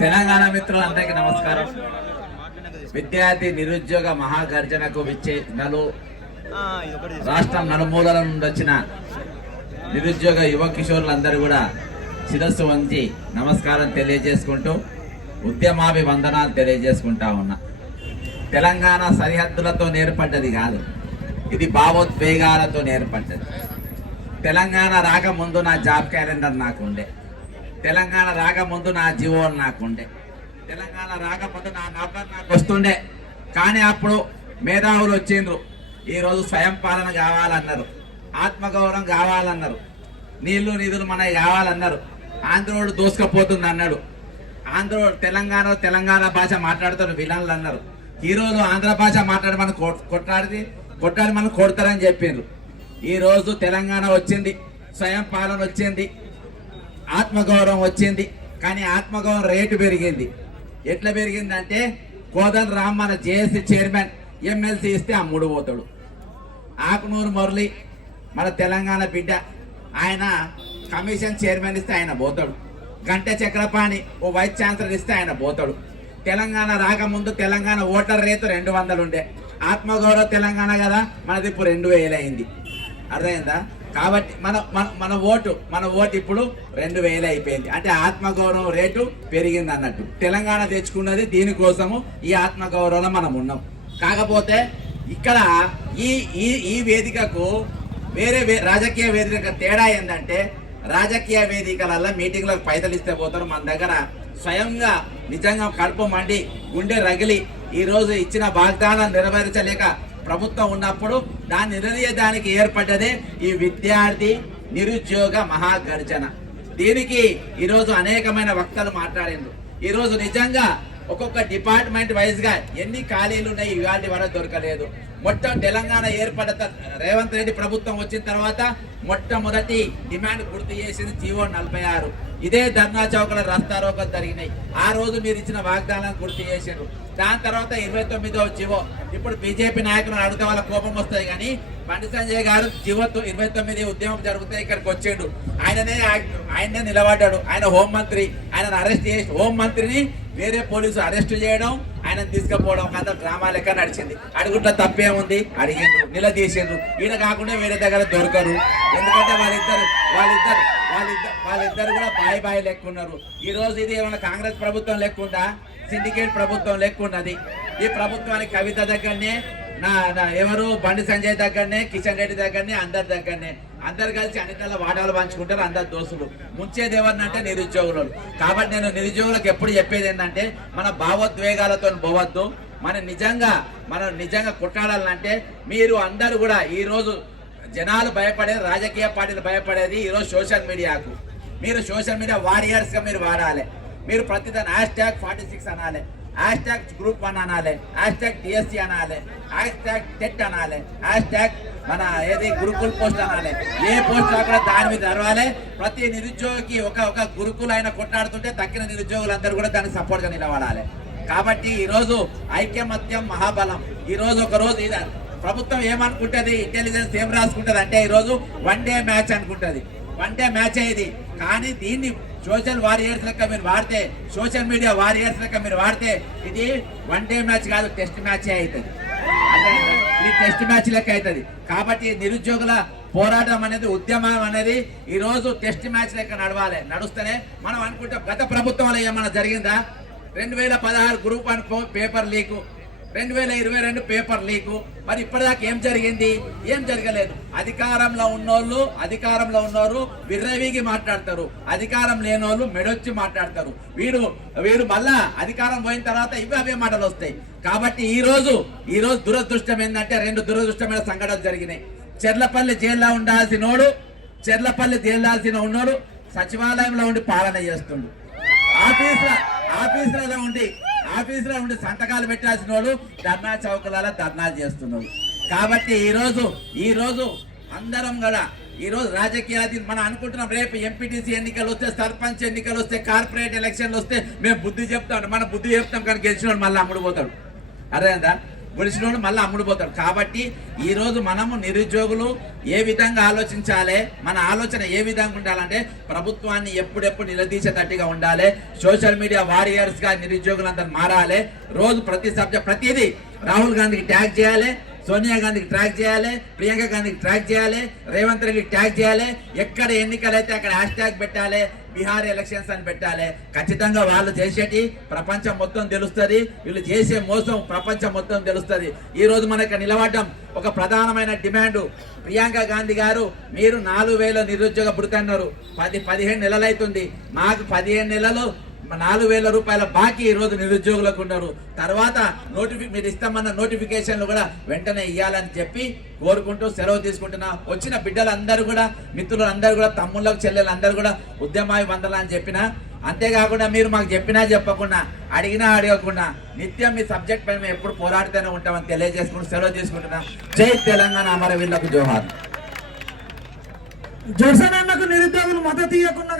తెలంగాణ మిత్రులందరికీ నమస్కారం. విద్యార్థి నిరుద్యోగ మహాగర్జనకు విచ్చే నలు రాష్ట్రం నలుమూలల నుండి వచ్చిన నిరుద్యోగ యువ కిషోరులందరూ కూడా శిరస్సు వంచి నమస్కారం తెలియజేసుకుంటూ ఉద్యమాభివందనాలు తెలియజేసుకుంటా ఉన్నా. తెలంగాణ సరిహద్దులతో నేర్పడ్డది కాదు. ఇది భావోద్వేగాలతో నేర్పడ్డది. తెలంగాణ రాకముందు నా జాబ్ క్యాలెండర్ నాకుండే. తెలంగాణ తెలంగాణ రాకముందు నా జీవో నాకు ఉండే తెలంగాణ రాకముందు నా నౌకర్ నాకు వస్తుండే కానీ అప్పుడు మేధావులు వచ్చిండ్రు. ఈరోజు స్వయం పాలన కావాలన్నారు. ఆత్మగౌరవం కావాలన్నారు. నీళ్ళు నిధులు మనకి కావాలన్నారు. ఆంధ్రోడు దూసుకపోతుంది అన్నాడు. ఆంధ్రోడు తెలంగాణ తెలంగాణ భాష మాట్లాడుతారు విలన్లు అన్నారు. హీరోలు ఆంధ్ర భాష మాట్లాడమని కొట్లాడితే కొట్లాడి మనం కొడతారని చెప్పిండ్రు. ఈరోజు తెలంగాణ వచ్చింది. స్వయం పాలన వచ్చింది. ఆత్మగౌరవం వచ్చింది. కానీ ఆత్మగౌరవం రేటు పెరిగింది. ఎట్లా పెరిగిందంటే కోదన్ రామ్ మన జేఏసీ చైర్మన్ ఎమ్మెల్సీ ఇస్తే అమ్ముడు పోతాడు. ఆకునూరు మురళి మన తెలంగాణ బిడ్డ. ఆయన కమిషన్ చైర్మన్ ఇస్తే ఆయన పోతాడు. గంట చక్రపాణి ఓ వైస్ ఛాన్సలర్ ఇస్తే ఆయన పోతాడు. తెలంగాణ రాకముందు తెలంగాణ ఓటర్ రేటు రెండు వందలు ఉండే ఆత్మగౌరవ తెలంగాణ కదా మనది ఇప్పుడు రెండు వేలు అయింది అర్థమైందా? కాబట్టి మన మన మన ఓటు మన ఓటు ఇప్పుడు రెండు వేలు అయిపోయింది. అంటే ఆత్మగౌరవం రేటు పెరిగింది అన్నట్టు. తెలంగాణ తెచ్చుకున్నది దీనికోసము ఈ ఆత్మగౌరవంలో మనం ఉన్నాం. కాకపోతే ఇక్కడ ఈ ఈ ఈ వేదికకు వేరే రాజకీయ వేదిక తేడా ఏంటంటే రాజకీయ వేదికలలో మీటింగ్లకు పైసలు ఇస్తే పోతారు. మన దగ్గర స్వయంగా నిజంగా కడుపు మండి గుండె రగిలి ఈరోజు ఇచ్చిన వాగ్దానం నెరవేర్చలేక ప్రభుత్వం ఉన్నప్పుడు దాన్ని నిలదీయడానికి ఏర్పడ్డదే ఈ విద్యార్థి నిరుద్యోగ మహాగర్జన. దీనికి ఈరోజు అనేకమైన వక్తలు మాట్లాడిండ్రు. ఈరోజు నిజంగా ఒక్కొక్క డిపార్ట్మెంట్ వైజ్గా ఎన్ని ఖాళీలు ఉన్నాయి ఇవాళ వరకు దొరకలేదు. మొత్తం తెలంగాణ ఏర్పడత రేవంత్ రెడ్డి ప్రభుత్వం వచ్చిన తర్వాత మొట్టమొదటి డిమాండ్ గుర్తు చేసింది జీవో నలభై ఆరు. ఇదే ధర్నా చౌకల రస్తారోకలు జరిగినాయి. ఆ రోజు మీరు ఇచ్చిన వాగ్దానాన్ని గుర్తు చేశారు దాని తర్వాత ఇరవై తొమ్మిదో జీవో. ఇప్పుడు బీజేపీ నాయకులను అడిగితే వాళ్ళ కోపం వస్తాయి కానీ బండి సంజయ్ గారు జీవో ఇరవై తొమ్మిది ఉద్యమం జరిగితే ఇక్కడికి వచ్చాడు. ఆయననే ఆయననే నిలబడ్డాడు. ఆయన హోంమంత్రి ఆయన అరెస్ట్ చేసి హోంమంత్రిని వేరే పోలీసు అరెస్ట్ చేయడం ఆయన తీసుకుపోవడం కథ డ్రామా లెక్క నడిచింది. అడుగుట్ల తప్పేముంది అడిగిండ్రు నిలదీసిండ్రు. ఈయన కాకుండా వేరే దగ్గర దొరకరు. ఎందుకంటే వాళ్ళిద్దరు వాళ్ళిద్దరు వాళ్ళిద్దరు వాళ్ళిద్దరు కూడా బాయ్ బాయ్ లెక్కున్నారు. ఈ రోజు ఇది ఏమైనా కాంగ్రెస్ ప్రభుత్వం లెక్కుందా? సిండికేట్ ప్రభుత్వం లెక్కున్నది. ఈ ప్రభుత్వానికి కవిత దగ్గరనే నా నా ఎవరు? బండి సంజయ్ దగ్గరనే కిషన్ రెడ్డి దగ్గరనే అందరి దగ్గరనే. అందరు కలిసి అన్నిటిలో వాటాలు పంచుకుంటారు అందరు దోస్తులు. ముంచేది ఎవరినంటే నిరుద్యోగులు. కాబట్టి నేను నిరుద్యోగులకు ఎప్పుడు చెప్పేది ఏంటంటే మన భావోద్వేగాలతో పోవద్దు. మన నిజంగా మనం నిజంగా కొట్టాడాలంటే మీరు అందరూ కూడా ఈరోజు జనాలు భయపడేది రాజకీయ పార్టీలు భయపడేది ఈరోజు సోషల్ మీడియాకు. మీరు సోషల్ మీడియా వారియర్స్గా మీరు వాడాలి. మీరు ప్రతిదాని హ్యాష్ ట్యాగ్ ఫార్టీ సిక్స్ అనాలి. హ్యాష్ ట్యాగ్ గ్రూప్ వన్ అనాలి హ్యాష్ ట్యాగ్ టిఎస్సి అనాలి. హ్యాష్ ట్యాగ్ టెట్ అనాలి. హ్యాష్ ట్యాగ్ మన ఏది గురుకుల్ పోస్ట్ అనాలి. ఏ పోస్ట్ కూడా దాని మీద అరవాలి ప్రతి నిరుద్యోగికి ఒక ఒక గురుకులు ఆయన కొట్లాడుతుంటే తక్కిన నిరుద్యోగులందరూ కూడా దానికి సపోర్ట్గా నిలబడాలి. కాబట్టి ఈరోజు ఐక్యమత్యం మహాబలం. ఈరోజు ఒకరోజు ఒక రోజు ఇది ప్రభుత్వం ఏమనుకుంటది? ఇంటెలిజెన్స్ ఏం రాసుకుంటుంది? అంటే ఈరోజు వన్ డే మ్యాచ్ అనుకుంటది. వన్ డే మ్యాచ్ అయ్యేది కానీ దీన్ని సోషల్ వారియర్స్ లెక్క మీరు వాడితే సోషల్ మీడియా వారియర్స్ లెక్క మీరు వాడితే ఇది వన్ డే మ్యాచ్ కాదు టెస్ట్ మ్యాచ్ అవుతుంది. అంటే ఇది టెస్ట్ మ్యాచ్ లెక్క అవుతుంది. కాబట్టి నిరుద్యోగుల పోరాటం అనేది ఉద్యమం అనేది ఈ రోజు టెస్ట్ మ్యాచ్ లెక్క నడవాలి. నడుస్తేనే మనం అనుకుంటాం గత ప్రభుత్వంలో ఏమన్నా జరిగిందా? రెండు వేల పదహారు గ్రూప్ వన్ పేపర్ లీకు. రెండు వేల ఇరవై రెండు పేపర్ లీకు. మరి ఇప్పటిదాకా ఏం జరిగింది? ఏం జరగలేదు. అధికారంలో ఉన్నోళ్ళు అధికారంలో ఉన్నోరు విర్రవీగి మాట్లాడతారు. అధికారం లేనోళ్ళు మెడొచ్చి మాట్లాడతారు. వీడు వీడు మళ్ళా అధికారం పోయిన తర్వాత ఇవి అవే మాటలు వస్తాయి. కాబట్టి ఈ రోజు ఈ రోజు దురదృష్టం ఏంటంటే రెండు దురదృష్టమైన సంఘటనలు జరిగినాయి. చెర్లపల్లి జైల్లో ఉండాల్సినోడు చెర్లపల్లి జైలాల్సిన ఉన్నోడు సచివాలయంలో ఉండి పాలన చేస్తుండు. ఆఫీసులో ఆఫీసులలో ఉండి ఆఫీసులో ఉండి సంతకాలు పెట్టాల్సిన వాడు ధర్నా చౌకలలో ధర్నాలు చేస్తున్నాడు. కాబట్టి ఈ రోజు ఈ రోజు అందరం కూడా ఈ రోజు రాజకీయాది మనం అనుకుంటున్నాం రేపు ఎంపీటీసీ ఎన్నికలు వస్తే సర్పంచ్ ఎన్నికలు వస్తే కార్పొరేట్ ఎలక్షన్లు వస్తే మేము బుద్ధి చెప్తాం మన బుద్ధి చెప్తాం కానీ గెలిచిన వాడు మళ్ళీ అమ్ముడు పోతాడు. అర్థమైందా? గుడిసినోడు మళ్ళీ అమ్ముడుపోతాడు కాబట్టి ఈ రోజు మనము నిరుద్యోగులు ఏ విధంగా ఆలోచించాలి మన ఆలోచన ఏ విధంగా ఉండాలంటే ప్రభుత్వాన్ని ఎప్పుడెప్పుడు నిలదీసేటట్టుగా ఉండాలి సోషల్ మీడియా వారియర్స్గా నిరుద్యోగులు నిరుద్యోగులందరూ మారాలి రోజు ప్రతి సబ్జెక్ట్ ప్రతిదీ రాహుల్ గాంధీకి ట్యాగ్ చేయాలి సోనియా గాంధీకి ట్రాక్ చేయాలి ప్రియాంక గాంధీకి ట్రాక్ చేయాలి రేవంత్ రెడ్డికి ట్యాగ్ చేయాలి ఎక్కడ ఎన్నికలు అయితే అక్కడ హ్యాష్ ట్యాగ్ పెట్టాలి బీహార్ ఎలక్షన్స్ అని పెట్టాలి. ఖచ్చితంగా వాళ్ళు చేసేటి ప్రపంచం మొత్తం తెలుస్తుంది వీళ్ళు చేసే మోసం ప్రపంచం మొత్తం తెలుస్తుంది. ఈ రోజు మనకి నిలబడడం ఒక ప్రధానమైన డిమాండ్. ప్రియాంక గాంధీ గారు మీరు నాలుగు వేల నిరుద్యోగ పుడుతున్నారు పది పదిహేను నెలలు అవుతుంది మాకు పదిహేను నెలలు నాలుగు వేల రూపాయల బాకీ ఈరోజు నిరుద్యోగులకు ఉన్నారు. తర్వాత నోటిఫి మీరు ఇస్తామన్న నోటిఫికేషన్లు కూడా వెంటనే ఇవ్వాలని చెప్పి కోరుకుంటూ సెలవు తీసుకుంటున్నా. వచ్చిన బిడ్డలందరూ కూడా మిత్రులు అందరూ కూడా తమ్ముళ్ళకు చెల్లెలు అందరూ కూడా ఉద్యమాయి వందలు అని చెప్పిన. అంతేకాకుండా మీరు మాకు చెప్పినా చెప్పకుండా అడిగినా అడగకుండా నిత్యం మీ సబ్జెక్ట్ పైన మేము ఎప్పుడు పోరాడుతూనే ఉంటామని తెలియజేసుకుంటూ సెలవు తీసుకుంటున్నాం. జై తెలంగాణ అమరవీళ్ళకు జోహార్. జోసన్ అన్నకు నిరుద్యోగులు మద్దతు ఇవ్వకుండా